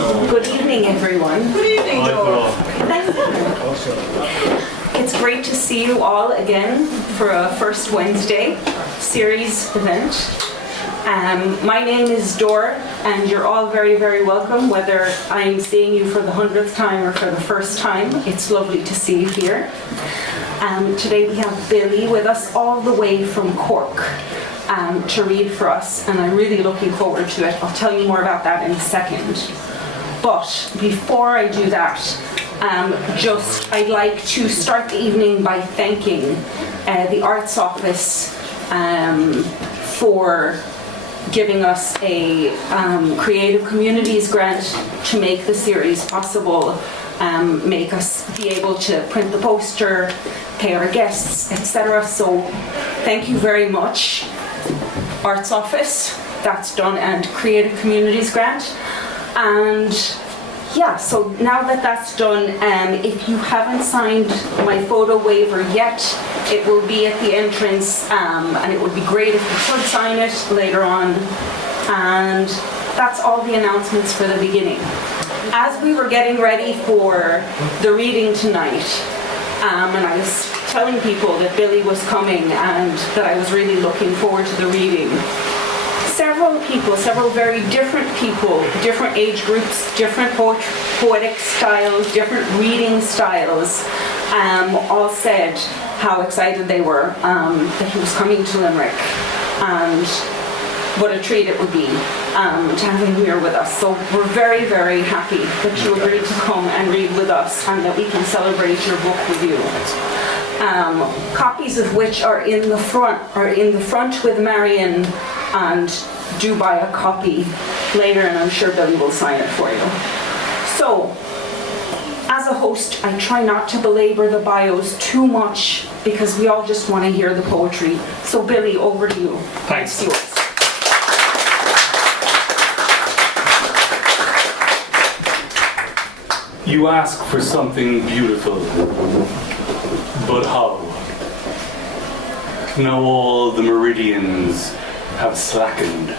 Good evening, everyone. Good evening, Dora. It's great to see you all again for a First Wednesday series event. My name is Dora, and you're all very, very welcome, whether I'm seeing you for the 100th time or for the first time. It's lovely to see you here. Today we have Billy with us all the way from Cork to read for us, and I'm really looking forward to it. I'll tell you more about that in a second. But before I do that, I'd like to start the evening by thanking the Arts Office for giving us a Creative Communities grant to make the series possible, make us be able to print the poster, pay our guests, etc. So thank you very much, Arts Office. That's done, and Creative Communities grant. And yeah, so now that that's done, if you haven't signed my photo waiver yet, it will be at the entrance, and it would be great if you could sign it later on. And that's all the announcements for the beginning. As we were getting ready for the reading tonight, and I was telling people that Billy was coming and that I was really looking forward to the reading, several very different people, different age groups, different poetic styles, different reading styles, all said how excited they were that he was coming to Limerick, and what a treat it would be to have him here with us. So we're very, very happy that you agreed to come and read with us, and that we can celebrate your book with you. Copies of which are in the front with Marion, and do buy a copy later, and I'm sure Billy will sign it for you. So, as a host, I try not to belabor the bios too much because we all just want to hear the poetry. So Billy, over to you. Thanks. It's yours. You ask for something beautiful, but how? Now all the meridians have slackened,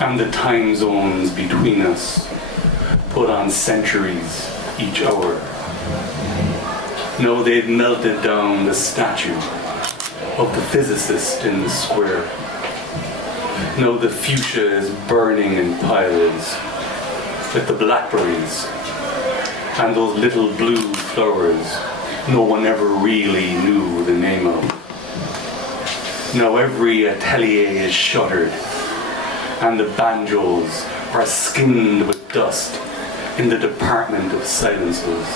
and the time zones between us put on centuries each hour. Now they've melted down the statue of the physicist in the square. Now the fuchsia is burning in piles with the blackberries and those little blue flowers no one ever really knew the name of. Now every atelier is shuttered, and the banjos are skinned with dust in the department of silences.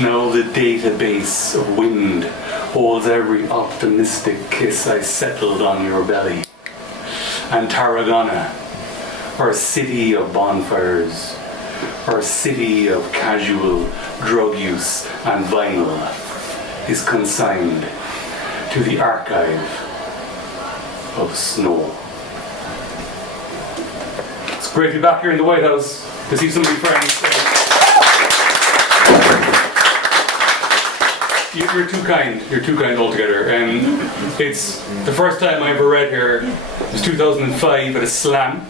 Now the database of wind holds every optimistic kiss I settled on your belly. And Tarragona, our city of bonfires, our city of casual drug use and vinyl, is consigned to the archive of snow. It's great to be back here in the White House to see so many friends. You're too kind. You're too kind altogether. It's the first time I ever read here. It was 2005 at a slam.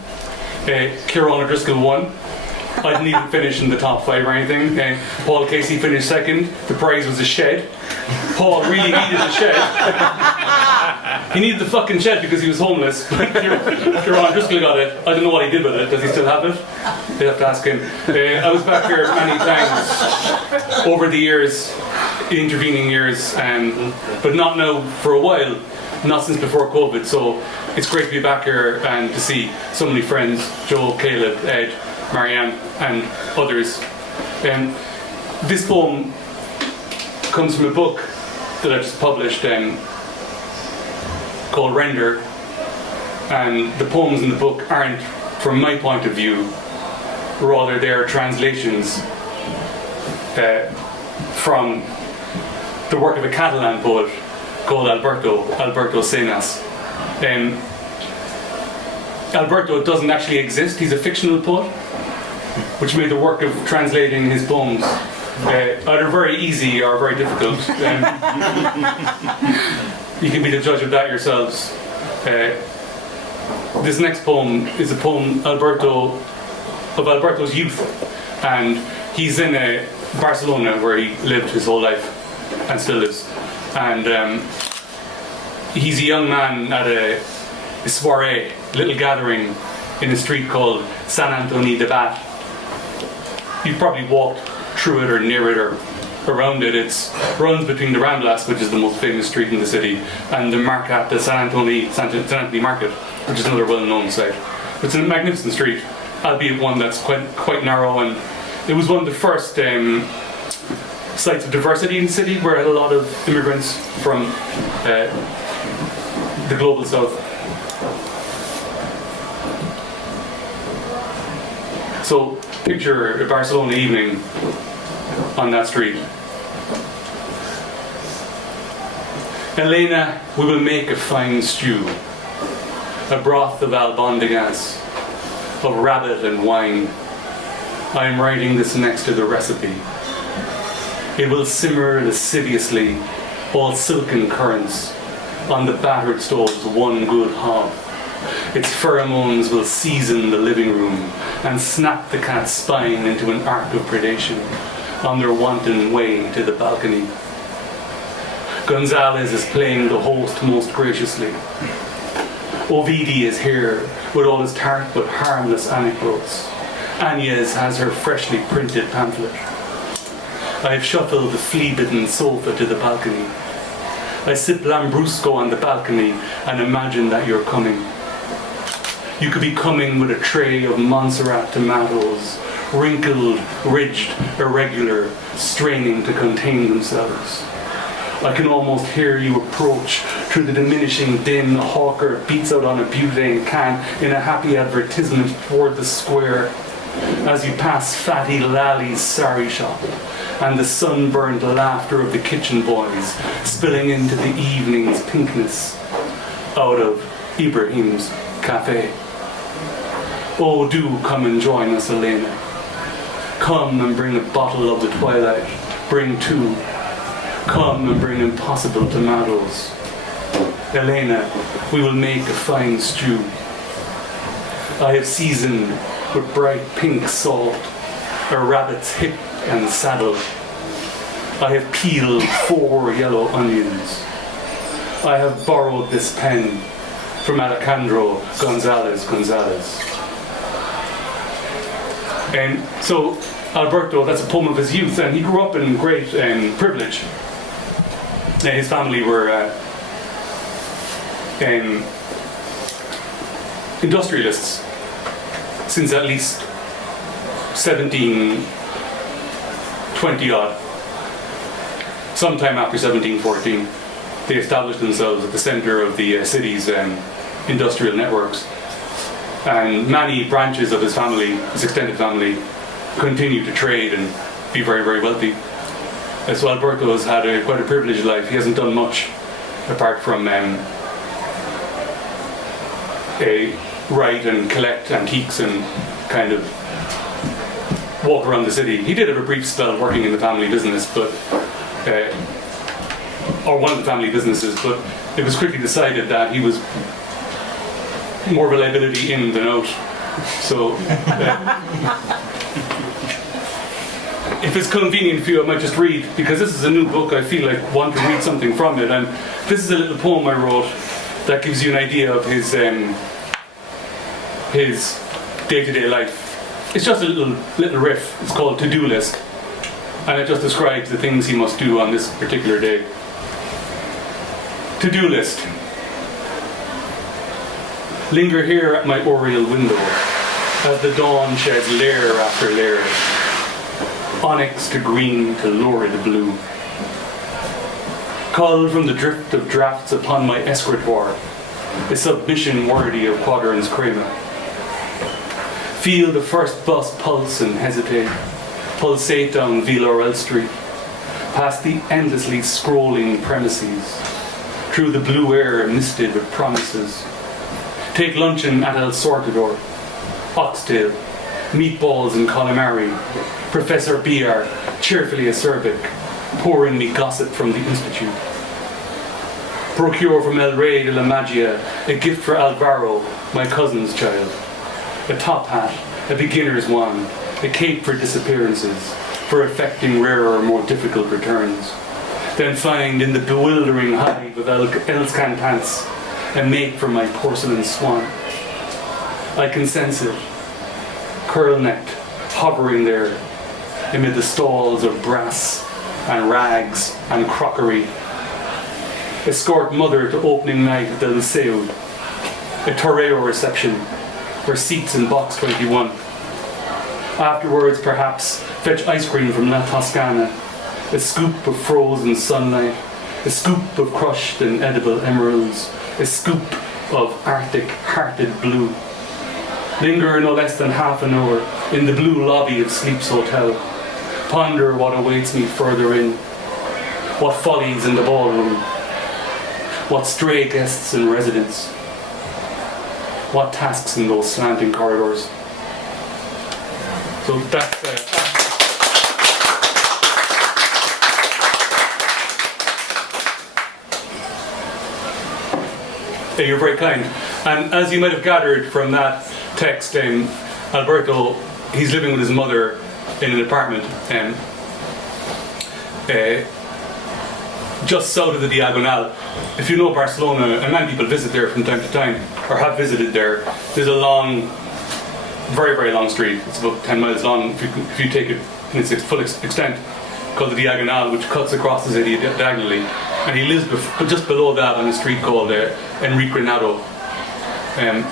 Kieran O'Driscoll won. I didn't even finish in the top 5 or anything. Paul Casey finished second. The prize was a shed. Paul really needed a shed. He needed the fucking shed because he was homeless. Kieran Driscoll got it. I don't know what he did with it. Does he still have it? They'd have to ask him. I was back here many times over the years, intervening years, but not now for a while. Not since before COVID. So it's great to be back here and to see so many friends: Joel, Caleb, Ed, Marianne, and others. This poem comes from a book that I just published called Render, and the poems in the book aren't, from my point of view, rather they're translations from the work of a Catalan poet called Alberto Senas. Alberto doesn't actually exist. He's a fictional poet, which made the work of translating his poems either very easy or very difficult. You can be the judge of that yourselves. This next poem is a poem Alberto of Alberto's youth, and he's in Barcelona, where he lived his whole life and still lives. And he's a young man at a soiree, little gathering in a street called Sant Antoni de Bat. You've probably walked through it or near it or around it. It runs between the Ramblas, which is the most famous street in the city, and the Mercat, the Sant Antoni Market, which is another well-known site. It's a magnificent street, albeit one that's quite narrow, and it was one of the first sites of diversity in the city, where it had a lot of immigrants from the global south. So picture a Barcelona evening on that street. Elena, we will make a fine stew, a broth of albondigas, of rabbit and wine. I am writing this next to the recipe. It will simmer lasciviously, all silken currents, on the battered stove's one good hob. Its pheromones will season the living room and snap the cat's spine into an arc of predation on their wanton way to the balcony. Gonzalez is playing the host most graciously. Ovidi is here with all his tart but harmless anecdotes. Agnes has her freshly printed pamphlet. I have shuffled the flea-bitten sofa to the balcony. I sip Lambrusco on the balcony and imagine that you're coming. You could be coming with a tray of Montserrat tomatoes, wrinkled, ridged, irregular, straining to contain themselves. I can almost hear you approach through the diminishing din a hawker beats out on a butane can in a happy advertisement toward the square, as you pass Fatty Lally's sari shop and the sunburned laughter of the kitchen boys spilling into the evening's pinkness out of Ibrahim's cafe. Oh, do come and join us, Elena. Come and bring a bottle of the twilight. Bring two. Come and bring impossible tomatoes. Elena, we will make a fine stew. I have seasoned with bright pink salt a rabbit's hip and saddle. I have peeled 4 yellow onions. I have borrowed this pen from Alejandro Gonzalez. And so Alberto, that's a poem of his youth, and he grew up in great privilege. His family were industrialists since at least 1720 odd. Sometime after 1714, they established themselves at the center of the city's industrial networks. And many branches of his family, his extended family, continue to trade and be very, very wealthy. So Alberto has had quite a privileged life. He hasn't done much apart from write and collect antiques and kind of walk around the city. He did have a brief spell working in the family business, or one of the family businesses, but it was quickly decided that he was more of a liability in than out. So if it's convenient for you, I might just read, because this is a new book. I feel like I want to read something from it, and this is a little poem I wrote that gives you an idea of his day-to-day life. It's just a little riff. It's called To-Do List, and it just describes the things he must do on this particular day. To-do list. Linger here at my oriel window as the dawn sheds layer after layer, onyx to green to lurid blue. Cull from the drift of drafts upon my escritoire, a submission worthy of Quadrants Kramer. Feel the first bus pulse and hesitate, pulsate down Villarreal Street, past the endlessly scrolling premises, through the blue air misted with promises. Take luncheon at El Sortador, oxtail, meatballs and calamari, Professor Biar, cheerfully acerbic, pouring me gossip from the Institute. Procure from El Rey de la Magia a gift for Alvaro, my cousin's child. A top hat, a beginner's wand, a cape for disappearances, for effecting rarer, more difficult returns. Then find in the bewildering hive of Elscan pants a mate for my porcelain swan. I can sense it, curl-necked, hovering there amid the stalls of brass and rags and crockery. Escort mother to opening night at the Liceo, a toreo reception, for seats in box 21. Afterwards, perhaps, fetch ice cream from La Toscana, a scoop of frozen sunlight, a scoop of crushed and edible emeralds, a scoop of Arctic-hearted blue. Linger no less than half an hour in the blue lobby of Sleep's Hotel. Ponder what awaits me further in. What follies in the ballroom. What stray guests in residence. What tasks in those slanting corridors. So that's you're very kind. And as you might have gathered from that text, Alberto, he's living with his mother in an apartment just south of the Diagonal. If you know Barcelona, and many people visit there from time to time, or have visited there, there's a long, very, very long street. It's about 10 miles long if you take it in its full extent, called the Diagonal, which cuts across the city diagonally. And he lives just below that on a street called Enrique Granado. And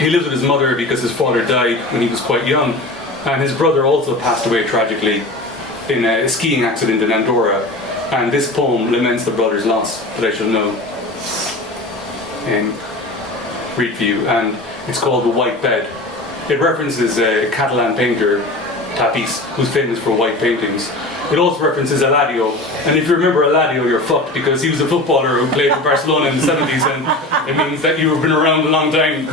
he lives with his mother because his father died when he was quite young. And his brother also passed away tragically in a skiing accident in Andorra. And this poem laments the brother's loss that I shall know. Read for you. And it's called The White Bed. It references a Catalan painter, Tapís, who's famous for white paintings. It also references Eladio, and if you remember Eladio, you're fucked, because he was a footballer who played for Barcelona in the 70s, and it means that you've been around a long time.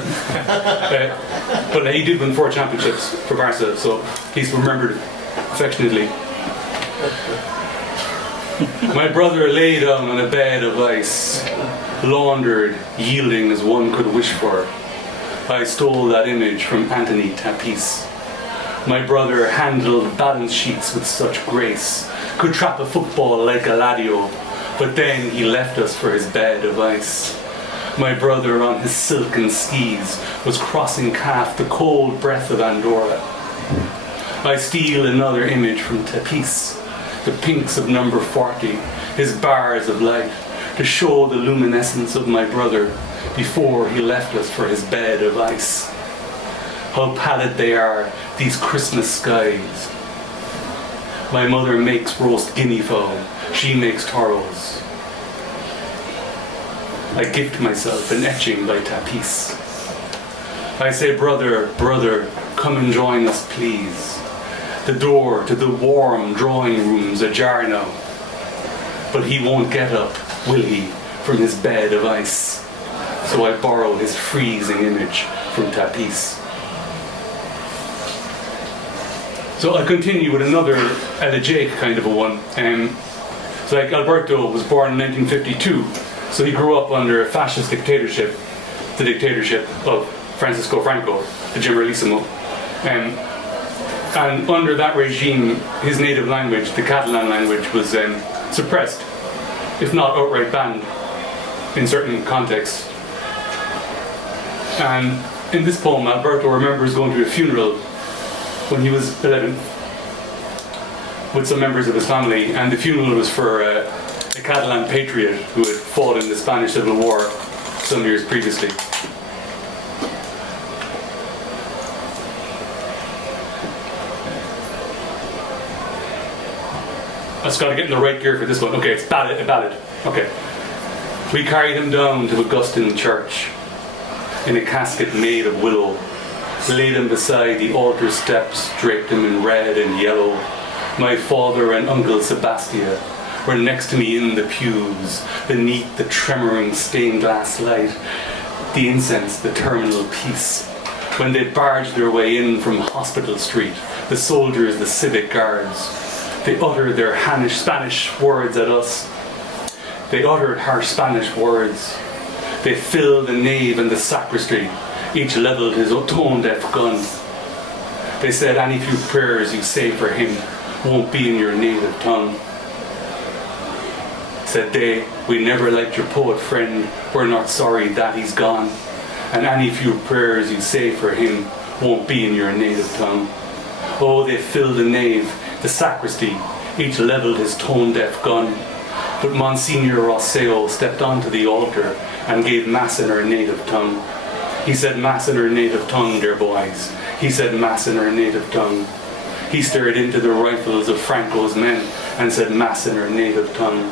But he did win 4 championships for Barca, so he's remembered affectionately. My brother lay down on a bed of ice, laundered, yielding as one could wish for. I stole that image from Anthony Tapís. My brother handled balance sheets with such grace, could trap a football like Eladio, but then he left us for his bed of ice. My brother on his silken skis was crossing Calf, the cold breath of Andorra. I steal another image from Tapís, the pinks of number 40, his bars of light, to show the luminescence of my brother before he left us for his bed of ice. How pallid they are, these Christmas skies. My mother makes roast guinea fowl, she makes toros. I gift myself an etching by Tapís. I say, brother, brother, come and join us, please. The door to the warm drawing room's ajar now. But he won't get up, will he, from his bed of ice? So I borrow his freezing image from Tapís. So I'll continue with another elegiac kind of a one. So like Alberto was born in 1952, so he grew up under a fascist dictatorship, the dictatorship of Francisco Franco, the Generalissimo. And under that regime, his native language, the Catalan language, was suppressed, if not outright banned, in certain contexts. And in this poem, Alberto remembers going to a funeral when he was 11 with some members of his family, and the funeral was for a Catalan patriot who had fought in the Spanish Civil War some years previously. I just got to get in the right gear for this one. Okay, it's a ballad. Okay. We carried him down to Augustine Church in a casket made of willow. Laid him beside the altar steps, draped him in red and yellow. My father and Uncle Sebastia were next to me in the pews, beneath the tremoring stained glass light, the incense, the terminal peace. When they barged their way in from Hospital Street, the soldiers, the civic guards, they uttered their Spanish words at us. They uttered harsh Spanish words. They filled the nave and the sacristy. each levelled his tone-deaf gun. They said any few prayers you say for him won't be in your native tongue. Said they, we never liked your poet friend, we're not sorry that he's gone. And any few prayers you say for him won't be in your native tongue. Oh, they filled the nave, the sacristy, each levelled his tone-deaf gun. But Monsignor Rosseo stepped onto the altar and gave mass in her native tongue. He said mass in her native tongue, dear boys. He said mass in her native tongue. He stared into the rifles of Franco's men and said mass in her native tongue.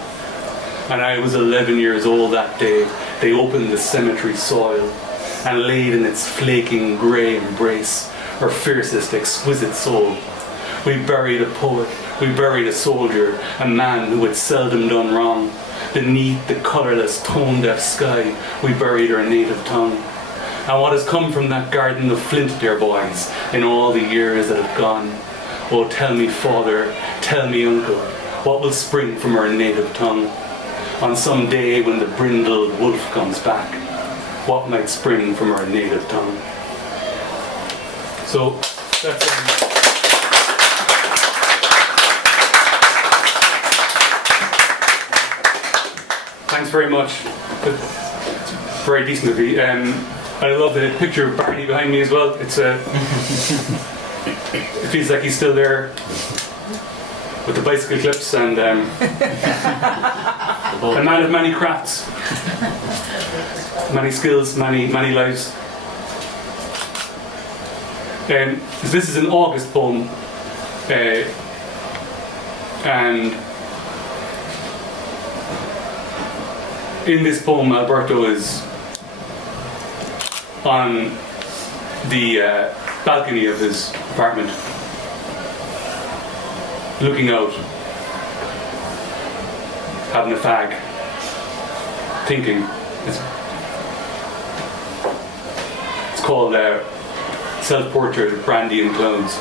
And I was 11 years old that day. They opened the cemetery soil and laid in its flaking grey embrace her fiercest exquisite soul. We buried a poet, we buried a soldier, a man who had seldom done wrong. Beneath the colourless, tone-deaf sky, we buried our native tongue. And what has come from that garden of flint, dear boys, in all the years that have gone? Oh, tell me, father, tell me, uncle, what will spring from our native tongue? On some day when the brindled wolf comes back, what might spring from our native tongue? So, that's thanks very much. It's very decent of you. I love the picture of Barney behind me as well. It's it feels like he's still there with the bicycle clips and a man of many crafts, many skills, many lives. This is an August poem, and in this poem, Alberto is on the balcony of his apartment, looking out, having a fag, thinking. It's called Self-Portrait of Brandy and Clowns.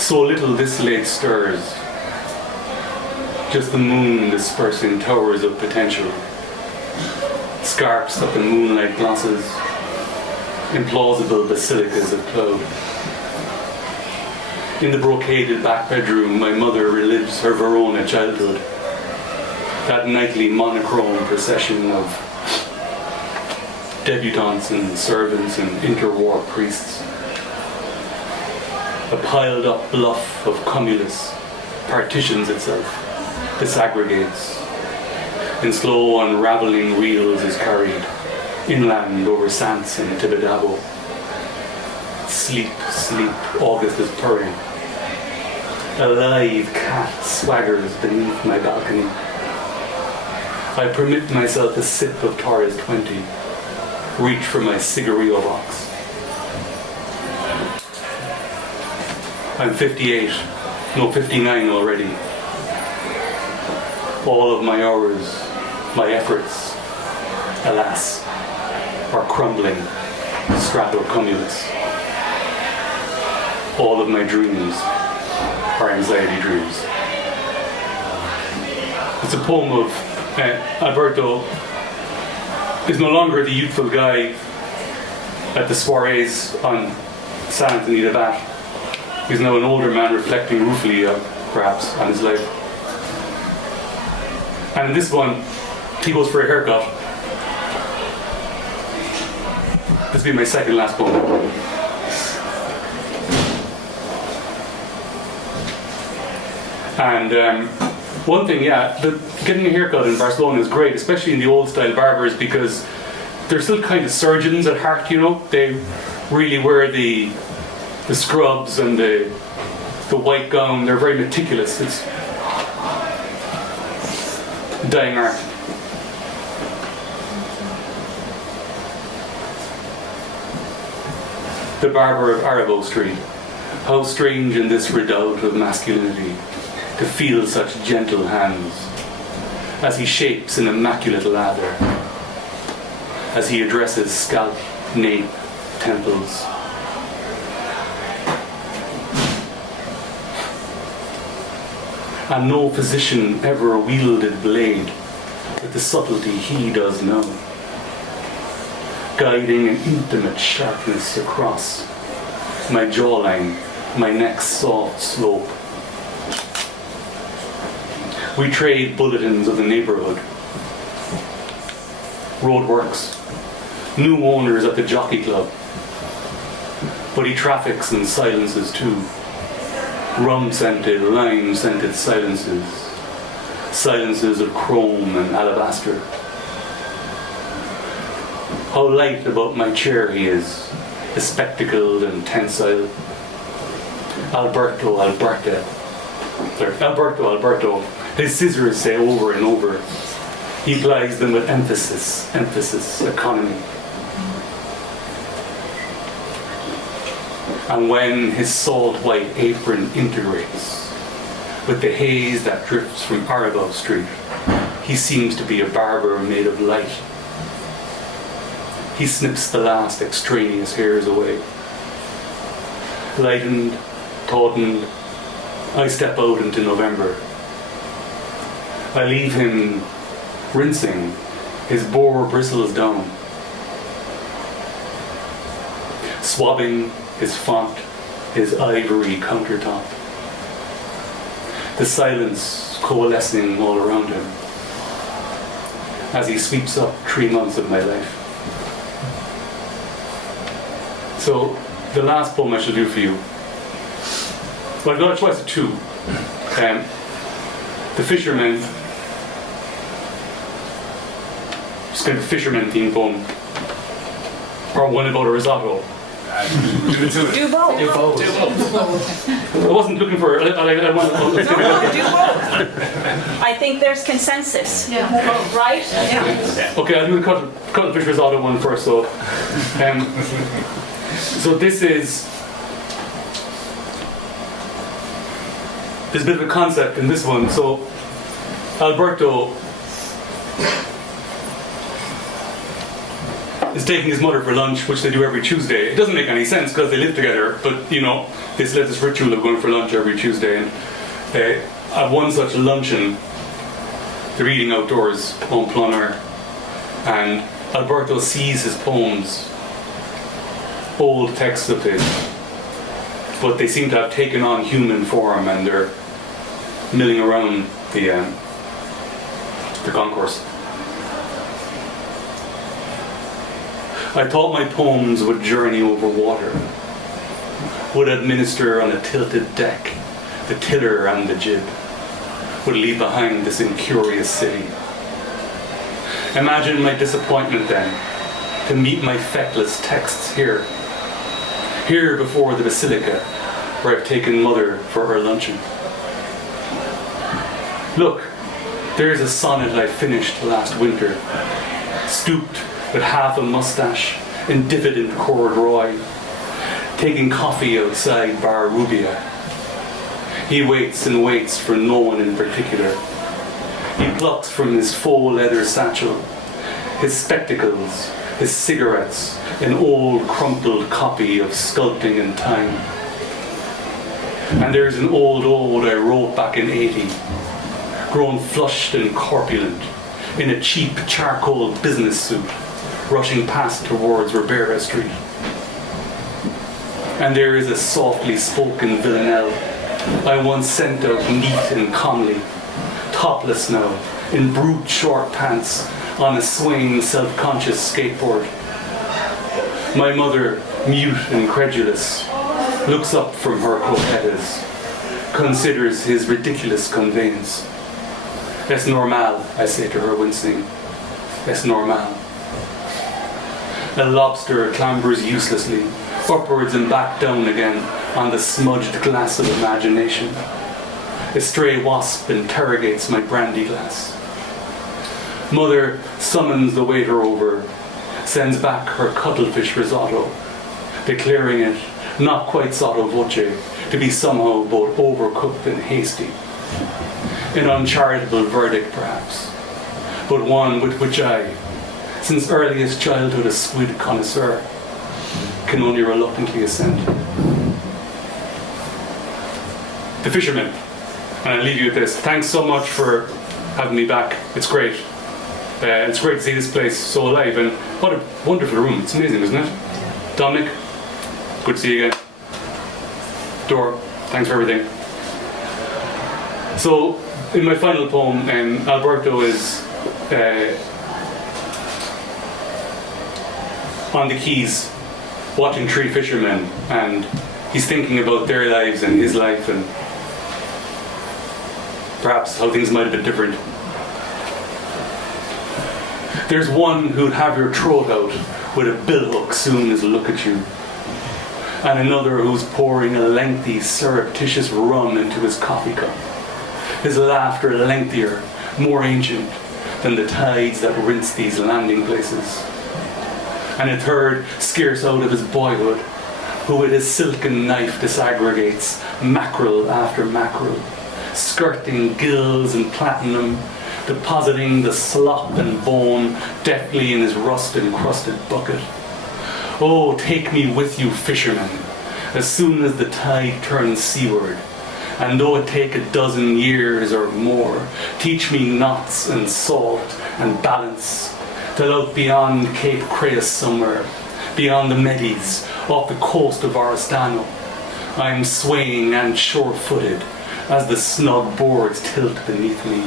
So little this late stirs, just the moon dispersing towers of potential, scarps up in moonlight glosses, implausible basilicas of cloud. In the brocaded back bedroom, my mother relives her Verona childhood, that nightly monochrome procession of debutantes and servants and interwar priests. A piled up bluff of cumulus partitions itself, disaggregates. In slow unravelling reels is carried inland over Sants and Tibidabo. Sleep, sleep, August is purring. A lithe cat swaggers beneath my balcony. I permit myself a sip of Torres 20, reach for my cigarillo box. I'm 58, no 59 already. All of my hours, my efforts, alas, are crumbling stratocumulus. All of my dreams are anxiety dreams. It's a poem of Alberto is no longer the youthful guy at the soirees on San Anthony de Bat. He's now an older man reflecting ruefully, perhaps, on his life. And in this one, he goes for a haircut. This will be my second last poem. And one thing, getting a haircut in Barcelona is great, especially in the old style barbers, because they're still kind of surgeons at heart, you know. They really wear the scrubs and the white gown. They're very meticulous. It's dying art. The barber of Arabo Street. How strange in this redoubt of masculinity to feel such gentle hands as he shapes in immaculate lather, as he addresses scalp, nape, temples. And no physician ever wielded blade with the subtlety he does know. guiding an intimate sharpness across my jawline, my neck's soft slope. We trade bulletins of the neighborhood. Roadworks, new owners at the jockey club. But he traffics in silences too. Rum-scented, lime-scented silences. Silences of chrome and alabaster. How light about my chair he is, bespectacled and tensile. Alberto. His scissors say over and over. He plies them with emphasis, economy. And when his salt white apron integrates with the haze that drifts from Argyle Street, he seems to be a barber made of light. He snips the last extraneous hairs away. Lightened, tautened, I step out into November. I leave him rinsing his boar bristles down, swabbing his font, his ivory countertop. The silence coalescing all around him as he sweeps up 3 months of my life. So, the last poem I shall do for you. Well, I've got a choice of two. The Fisherman. Just kind of fisherman themed poem. Or one about a risotto. Do both. I wasn't looking for. I want to. No, do both. I think there's consensus. Yeah. Right? Yeah. Okay, I'll do the cuttlefish risotto one first. So, so this is. There's a bit of a concept in this one. So, Alberto is taking his mother for lunch, which they do every Tuesday. It doesn't make any sense because they live together, but you know, this ritual of going for lunch every Tuesday. And at one such luncheon, they're eating outdoors en plein air, and Alberto sees his poems, old texts of his, but they seem to have taken on human form, and they're milling around the concourse. I thought my poems would journey over water, would administer on a tilted deck, the tiller and the jib, would leave behind this incurious city. Imagine my disappointment then, to meet my feckless texts here before the basilica, where I've taken mother for her luncheon. Look, there's a sonnet I finished last winter, stooped with half a mustache in diffident corduroy, taking coffee outside Bar Rubia. He waits and waits for no one in particular. He plucks from his faux leather satchel his spectacles, his cigarettes, an old crumpled copy of Sculpting in Time. And there's an old ode I wrote back in '80, grown flushed and corpulent, in a cheap charcoal business suit, rushing past towards Ribera Street. And there is a softly spoken villanelle I once sent out neat and comely, topless now, in brute short pants, on a swaying self-conscious skateboard. My mother, mute and credulous, looks up from her coquettas, considers his ridiculous conveyance. Es normal, I say to her wincing. Es normal. A lobster clambers uselessly, upwards and back down again, on the smudged glass of imagination. A stray wasp interrogates my brandy glass. Mother summons the waiter over, sends back her cuttlefish risotto, declaring it not quite sotto voce, to be somehow both overcooked and hasty. An uncharitable verdict, perhaps, but one with which I, since earliest childhood a squid connoisseur, can only reluctantly assent. The Fisherman, and I leave you with this. Thanks so much for having me back. It's great. It's great to see this place so alive, and what a wonderful room. It's amazing, isn't it? Dominic, good to see you again. Dora, thanks for everything. So, in my final poem, Alberto is on the quays watching three fishermen, and he's thinking about their lives and his life and perhaps how things might have been different. There's one who'd have your throat out with a billhook soon as look at you, and another who's pouring a lengthy surreptitious rum into his coffee cup, his laughter lengthier, more ancient than the tides that rinse these landing places, and a third scarce out of his boyhood, who with his silken knife disaggregates mackerel after mackerel, skirting gills and platinum, depositing the slop and bone deftly in his rust-encrusted bucket. Oh, take me with you, fishermen, as soon as the tide turns seaward, and though it take a dozen years or more, teach me knots and salt and balance, till out beyond Cape Creus somewhere, beyond the Medes, off the coast of Oristano, I am swaying and sure-footed as the snug boards tilt beneath me,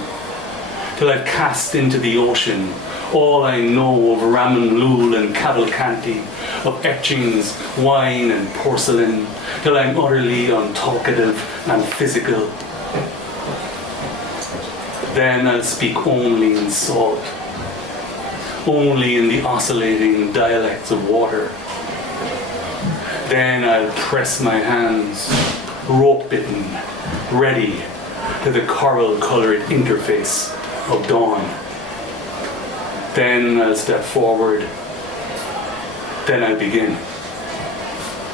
till I've cast into the ocean all I know of Ramen Lul and Cavalcanti, of etchings, wine and porcelain, till I'm utterly untalkative and physical. Then I'll speak only in salt, only in the oscillating dialects of water. Then I'll press my hands, rope-bitten, ready to the coral-coloured interface of dawn. Then I'll step forward. Then I'll begin.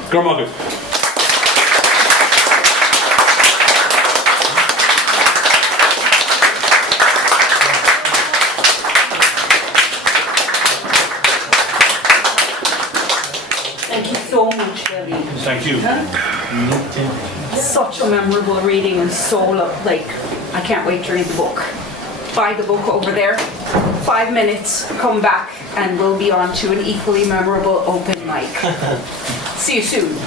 Gormagad. Thank you so much, Billy. Thank you. Such a memorable reading and I can't wait to read the book. Buy the book over there. 5 minutes, come back, and we'll be on to an equally memorable open mic. See you soon.